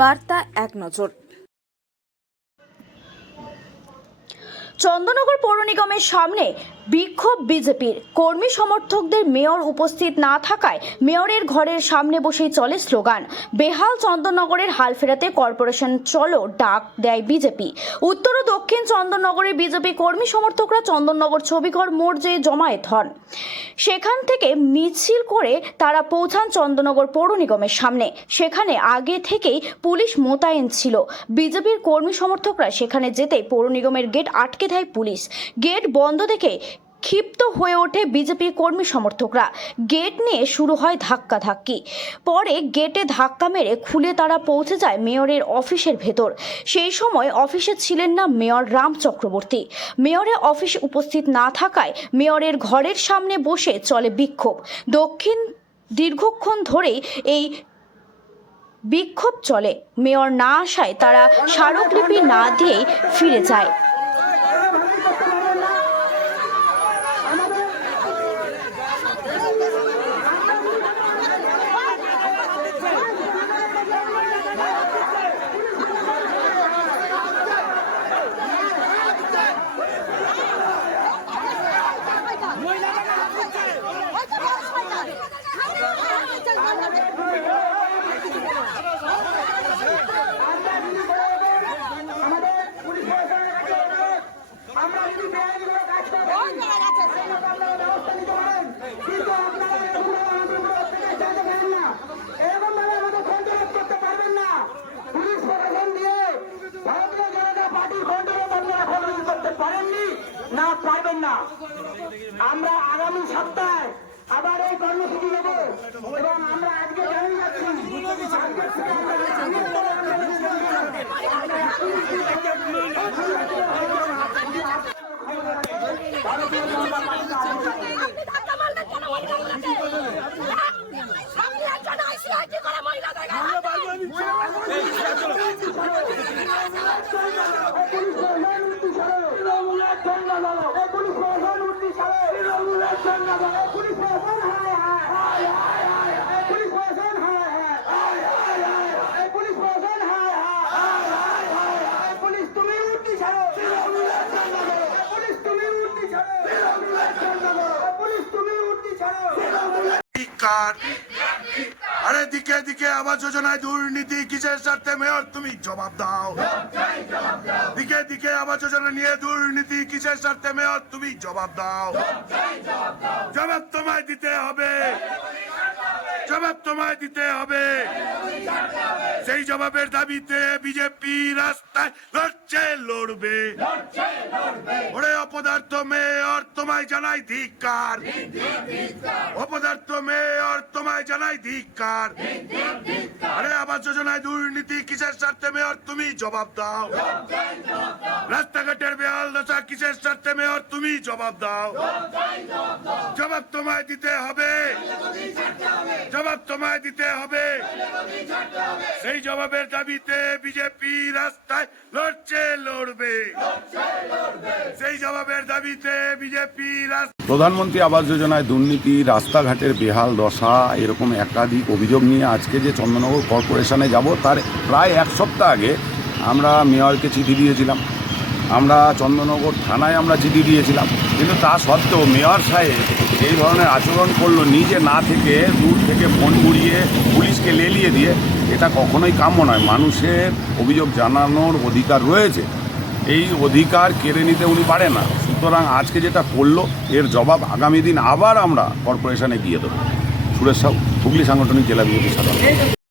বার্তা এক নজর। চন্দননগর পৌর নিগমের সামনে বিক্ষোভ বিজেপির কর্মী সমর্থকদের। মেয়র উপস্থিত না থাকায় মেয়রের ঘরের সামনে বসেই চলে স্লোগান। বেহাল চন্দননগরের হাল ফেরাতে কর্পোরেশন চলো ডাক দেয় বিজেপি। উত্তর ও দক্ষিণ চন্দননগরের বিজেপি কর্মী সমর্থকরা চন্দননগর ছবিঘর মোড় যেয়ে জমায়েত হন। সেখান থেকে মিছিল করে তারা পৌঁছান চন্দননগর পৌর নিগমের সামনে। সেখানে আগে থেকেই পুলিশ মোতায়েন ছিল। বিজেপির কর্মী সমর্থকরা সেখানে যেতে পৌর নিগমের গেট আটকে দেয় পুলিশ। গেট বন্ধ দেখে ক্ষিপ্ত হয়ে ওঠে বিজেপি কর্মী সমর্থকরা। গেট নিয়ে শুরু হয় ধাক্কাধাক্কি। পরে গেটে ধাক্কা মেরে খুলে তারা পৌঁছে যায় মেয়রের অফিসের ভেতর। সেই সময় অফিসে ছিলেন না মেয়র রাম চক্রবর্তী। মেয়রের অফিস উপস্থিত না থাকায় মেয়রের ঘরের সামনে বসে চলে বিক্ষোভ। দীর্ঘক্ষণ ধরেই এই বিক্ষোভ চলে। মেয়র না আসায় তারা স্মারকলিপি না দিয়েই ফিরে যায়। না পারবেন না। আমরা আগামী সপ্তাহে আবার এই কর্মসূচি নেব এবং আমরা আজকে জানিয়ে যাচ্ছি আরে দিকে দিকে আবাস যোজনায় দুর্নীতি কিসের স্বার্থে মেয়র তুমি জবাব দাও। দিকে দিকে আবাস যোজনা নিয়ে দুর্নীতি কিসের স্বার্থে মেয়র তুমি জবাব দাও। জবাব তোমায় দিতে হবে, জবাব তোমায় দিতে হবে। সেই জবাবের দাবিতে বিজেপি রাস্তায় লড়ছে, লড়বে। ওরে অপদার্থ মেয়র তোমায় জানাই ধিক্কার, অপদার্থ মেয়র তোমায় জানাই ধিক্কার। আরে আবাস যোজনায় দুর্নীতি কিসের স্বার্থে মেয়র তুমি জবাব দাও। রাস্তাঘাটের বেহাল দশা কিসের স্বার্থে মেয়র তুমি জবাব দাও। জবাব তোমায় দিতে হবে, জবাব তোমায় দিতে হবে। সেই জবাবের দাবিতে বিজেপি রাস্তায় লড়ছে, লড়বে। সেই জবাবের দাবিতে বিজেপি। প্রধানমন্ত্রী আবাস যোজনায় দুর্নীতি, রাস্তাঘাটের বেহাল দশা, এরকম একাধিক অভিযোগ নিয়ে আজকে যে চন্দননগর কর্পোরেশনে যাব, তার প্রায় এক সপ্তাহ আগে আমরা মেয়রকে চিঠি দিয়েছিলাম। আমরা চন্দননগর থানায় আমরা চিঠি দিয়েছিলাম, কিন্তু তা সত্ত্বেও মেয়র সাহেব এই ধরনের আচরণ করলো। নিজে না থেকে দূর থেকে ফোন ঘুরিয়ে পুলিশকে লেলিয়ে দিয়ে, এটা কখনোই কাম্য নয়। মানুষের অভিযোগ জানানোর অধিকার রয়েছে, এই অধিকার কেড়ে নিতে উনি পারে না। সুতরাং আজকে যেটা করলো, এর জবাব আগামী দিন আবার আমরা কর্পোরেশনে গিয়ে দেবো। সুরেশ সাউ, হুগলি সাংগঠনিক জেলা বিজেপি সাধারণ।